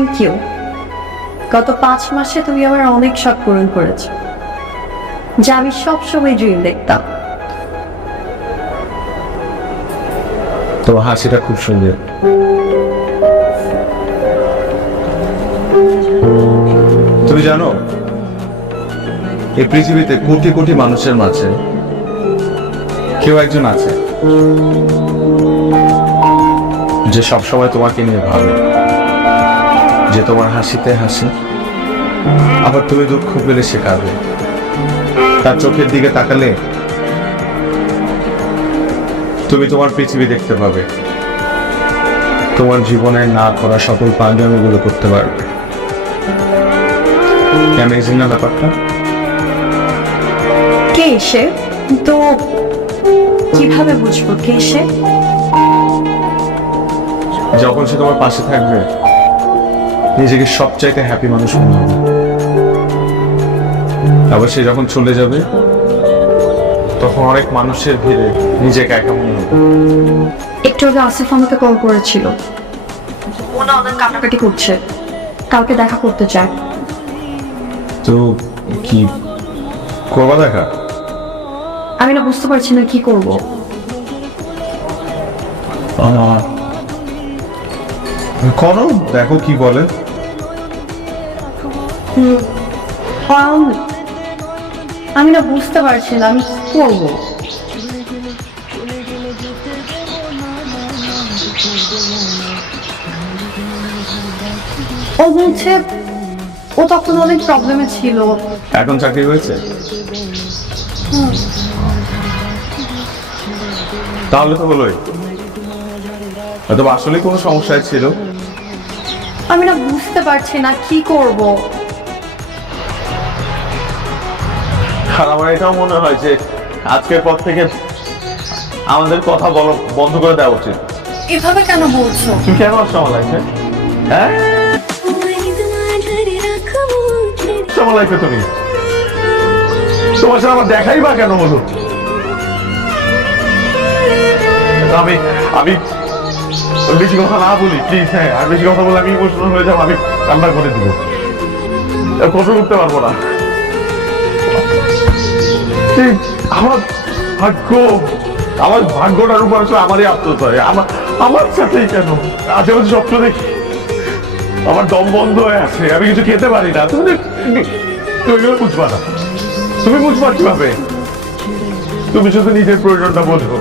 Thank you. গত 5 মাসে তুমি আমার অনেক শখ পূরণ করেছো, যা আমি সবসময় ড্রিম দেখতাম। তোমার হাসিটা খুব সুন্দর। তুমি জানো, এই পৃথিবীতে কোটি কোটি মানুষের মাঝে কেউ একজন আছে যে সবসময় তোমাকে নিয়ে ভাবে, যে তোমার হাসিতে হাসে, আবার তুমি দুঃখ পেলে সে কাঁদে। তার চোখের দিকে তাকালে তুমি তোমার পৃথিবী দেখতে পাবে, তোমার জীবনে না করা সকল পাগলামিগুলো করতে পারবে। অ্যামেজিং না ব্যাপারটা? কে সে? তো কিভাবে বুঝবো কে সে? যখন সে তোমার পাশে থাকবে, নিজেকে সবচাইতে হ্যাপি মানুষ মনে হবে। আবার সে যখন চলে যাবে, তখন অনেক মানুষের ভিড়ে নিজেকে একা মনে হবে। একটু আগে আসিফ আমাকে কল করেছিল, ওনা অনেক কাটাকাটি করছে, কালকে দেখা করতে চায়। তো কি করবা দেখা? আমি না বুঝতে পারছি না কি করব। করো, দেখো কি বলে। আমি না বুঝতে পারছি না আমি কি করব। ও বলছে ও তখন অনেক প্রবলেমে ছিল। এখন চাকরি হয়েছে? তাহলে তো বলোই, হয়তো আসলে কোনো সমস্যায় ছিল। আমি না বুঝতে পারছি না কি করব। আর আমার এটাও মনে হয় যে আজকের পর থেকে আমাদের কথা বলা বন্ধ করে দেওয়া উচিত। এভাবে কেন বলছো? তুমি কেন আসছো আমার লাইফে? হ্যাঁ, আমার লাইফে তুমি, তোমার সাথে আমার দেখাই বা কেন হলো? আমি আমি বেশি কথা না বলি প্লিজ। হ্যাঁ, আর বেশি কথা বলে আমি ইমোশনাল হয়ে যাবো, আমি কান্না করে দিব, কষ্ট করতে পারবো না। আমার ভাগ্য, আমার ভাগ্যটার উপর আসলে আমারই আফসোস হয়। আমার সাথেই কেন? আজে বাজে স্বপ্ন দেখি, আমার দম বন্ধ হয়ে আছে, আমি কিছু খেতে পারি না। তুমি বুঝবা না, তুমি বুঝবা কিভাবে? তুমি শুধু নিজের প্রয়োজনটা বোঝো।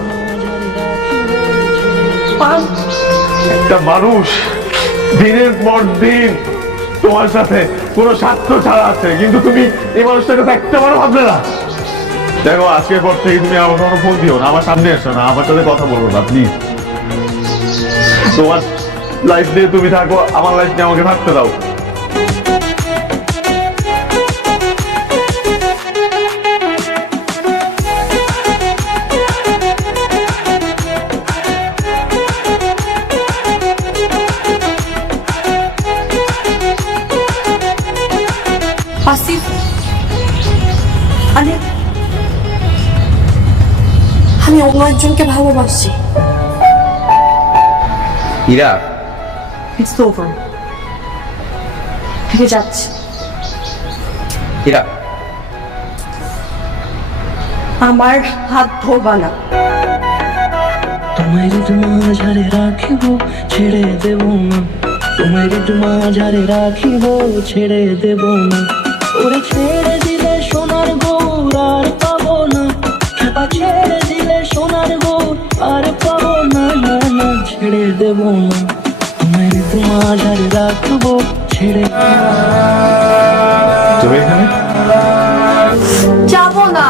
একটা মানুষ দিনের পর দিন তোমার সাথে কোনো স্বার্থ ছাড়া আছে, কিন্তু তুমি এই মানুষটাকে তো একটা বারও ভাবলে না। দেখো, আজকের পর থেকে তুমি আমার কোনো ফোন দিও না, আমার সামনে এসো না, আমার সাথে কথা বলবো না প্লিজ। তোমার লাইফ নিয়ে তুমি থাকো, আমার লাইফ নিয়ে আমাকে থাকতে দাও। আসিফ, আরে আমি অন্য একজনকে ভালোবাসি। ইরা, ইটস ওভার, থেকে যাচ্ছি। ইরা, আমার হাত ধরবা না। তোমায় যদি মাঝারে রাখিব ছেড়ে দেব না, তোমায় যদি মাঝারে রাখিব ছেড়ে দেব না। ওরে ছেড়ে দিলে সোনার গৌর আর পাবো না, খেপা ছেড়ে দিলে সোনার গৌর আর পাবো না। না না, ছেড়ে দেব না, তোমায় যদি মাঝারে রাখবো ছেড়ে। তুমি এখানে? যাবো না,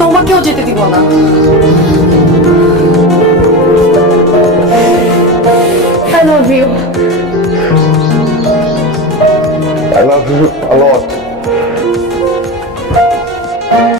তোমাকেও যেতে দিব না। I love you. I love you a lot.